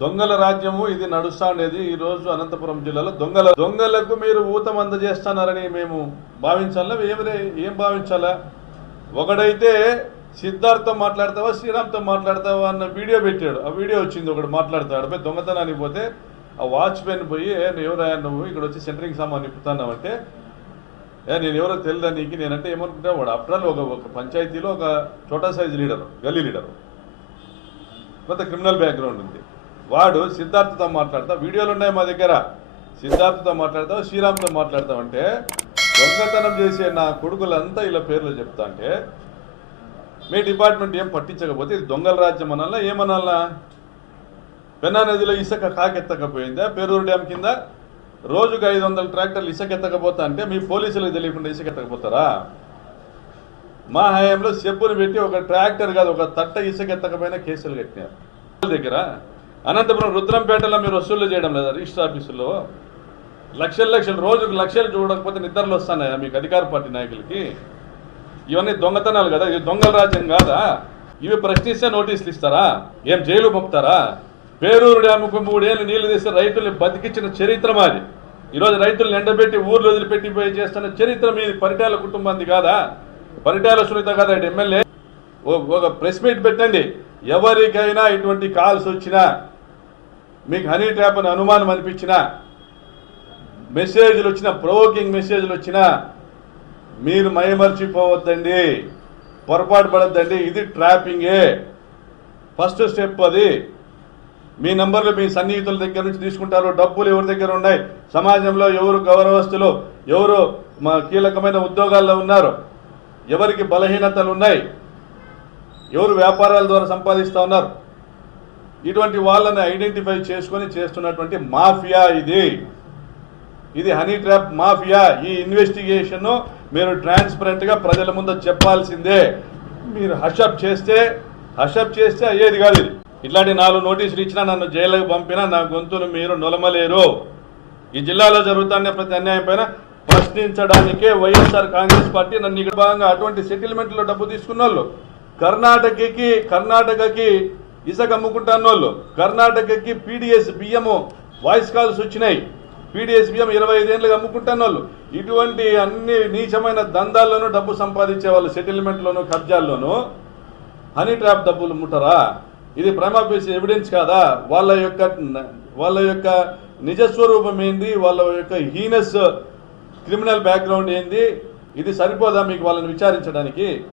దొంగల రాజ్యము ఇది నడుస్తా ఉండేది. ఈ రోజు అనంతపురం జిల్లాలో దొంగలకు మీరు ఊతం అందజేస్తున్నారని మేము భావించాలా? ఏం భావించాలా? ఒకడైతే సిద్ధార్థ్తో మాట్లాడతావా శ్రీరామ్తో మాట్లాడతావా అన్న వీడియో పెట్టాడు. ఆ వీడియో వచ్చింది, ఒకడు మాట్లాడతాడు. పోయి దొంగతనానికి పోతే ఆ వాచ్మెన్ పోయి ఎవరయ్యా నువ్వు ఇక్కడ వచ్చి సెంటరింగ్ సామాన్ నిప్పుతున్నావు అంటే, నేను ఎవరో తెలియదా నీకు? నేనంటే ఏమనుకుంటా, వాడు అప్రాల్ ఒక పంచాయతీలో ఒక చోటా సైజు లీడరు, గల్లీ లీడరు, కొంత క్రిమినల్ బ్యాక్గ్రౌండ్ ఉంది. వాడు సిద్ధార్థతో మాట్లాడతా, వీడియోలు ఉన్నాయి మా దగ్గర, సిద్ధార్థతో మాట్లాడతావు శ్రీరామ్తో మాట్లాడతావు అంటే, దొంగతనం చేసే నా కొడుకులంతా ఇలా పేర్లు చెప్తా అంటే మీ డిపార్ట్మెంట్ ఏం పట్టించకపోతే ఇది దొంగల రాజ్యం అనాలా? ఏమనాలా? పెన్నా నదిలో ఇసుక కాకెత్తకపోయిందా? పేరూరు డ్యామ్ కింద రోజుకు 500 ట్రాక్టర్లు ఇసుక ఎత్తకపోతా అంటే మీ పోలీసులకు తెలియకుండా ఇసుక ఎత్తకపోతారా? మా హయాంలో చెప్పును పెట్టి ఒక ట్రాక్టర్ కాదు ఒక తట్ట ఇసుక ఎత్తకపోయినా కేసులు కట్టినారు. దగ్గర అనంతపురం రుద్రంపేటలో మీరు వసూళ్లు చేయడం లేదా? రిజిస్టర్ ఆఫీసులో లక్షలు రోజుకు లక్షలు చూడకపోతే నిద్రలు వస్తున్నాయా మీకు అధికార పార్టీ నాయకులకి? ఇవన్నీ దొంగతనాలు కదా, ఇది దొంగల రాజ్యం కాదా? ఇవి ప్రశ్నిస్తే నోటీసులు ఇస్తారా? ఏం జైలు పంపుతారా? పేరూరు డ్యాముకు 3 ఏళ్ళు నీళ్లు తీస్తే రైతుల్ని బతికించిన చరిత్ర మాది. ఈరోజు రైతులను ఎండబెట్టి ఊర్లు వదిలిపెట్టి పోయి చేస్తున్న చరిత్ర మీది. పరిటాల కుటుంబాన్ని కాదా? పరిటాల సునీత కాదా ఎమ్మెల్యే? ఒక ప్రెస్ మీట్ పెట్టండి. ఎవరికైనా ఇటువంటి కాల్స్ వచ్చినా, మీకు హనీ ట్రాప్ అని అనుమానం అనిపించినా, మెసేజ్లు వచ్చినా, ప్రొవోకింగ్ మెసేజ్లు వచ్చినా మీరు మైమర్చిపోవద్దండి, పొరపాటు పడద్దండి. ఇది ట్రాపింగే. ఫస్ట్ స్టెప్ అది. మీ నంబర్లు మీ సన్నిహితుల దగ్గర నుంచి తీసుకుంటారు. డబ్బులు ఎవరి దగ్గర ఉన్నాయి, సమాజంలో ఎవరు గౌరవస్తులు, ఎవరు కీలకమైన ఉద్యోగాల్లో ఉన్నారు, ఎవరికి బలహీనతలు ఉన్నాయి, ఎవరు వ్యాపారాల ద్వారా సంపాదిస్తూ ఉన్నారు, ఇటువంటి వాళ్ళని ఐడెంటిఫై చేసుకొని చేస్తున్నటువంటి మాఫియా ఇది హనీ ట్రాప్ మాఫియా. ఈ ఇన్వెస్టిగేషన్ మీరు ట్రాన్స్పరెంట్గా ప్రజల ముందు చెప్పాల్సిందే. మీరు హషప్ చేస్తే అయ్యేది కాదు. ఇది ఇట్లాంటి 4 నోటీసులు ఇచ్చినా, నన్ను జైలుకు పంపినా నా గొంతును మీరు నొలమలేరు. ఈ జిల్లాలో జరుగుతున్న ప్రతి అన్యాయం పైన ప్రశ్నించడానికే వైఎస్ఆర్ కాంగ్రెస్ పార్టీ నన్ను ఇక్కడ భాగంగా అటువంటి సెటిల్మెంట్లో డబ్బు తీసుకున్న వాళ్ళు, కర్ణాటకకి ఇసుక అమ్ముకుంటున్న వాళ్ళు, కర్ణాటకకి పీడిఎస్ బియ్యము వాయిస్ కాల్స్ వచ్చినాయి, పీడిఎస్ బియ్యం 25 ఏళ్ళకి అమ్ముకుంటున్న వాళ్ళు, ఇటువంటి అన్ని నీచమైన దందాల్లోనూ డబ్బు సంపాదించే వాళ్ళు, సెటిల్మెంట్లోనూ కబ్జాల్లోనూ హనీ ట్రాప్ డబ్బులు ముట్టరా? ఇది ప్రైమా ఫేసి ఎవిడెన్స్ కాదా? వాళ్ళ యొక్క నిజస్వరూపం ఏంది, వాళ్ళ యొక్క హీనస్ క్రిమినల్ బ్యాక్గ్రౌండ్ ఏంది? ఇది సరిపోదా మీకు వాళ్ళని విచారించడానికి?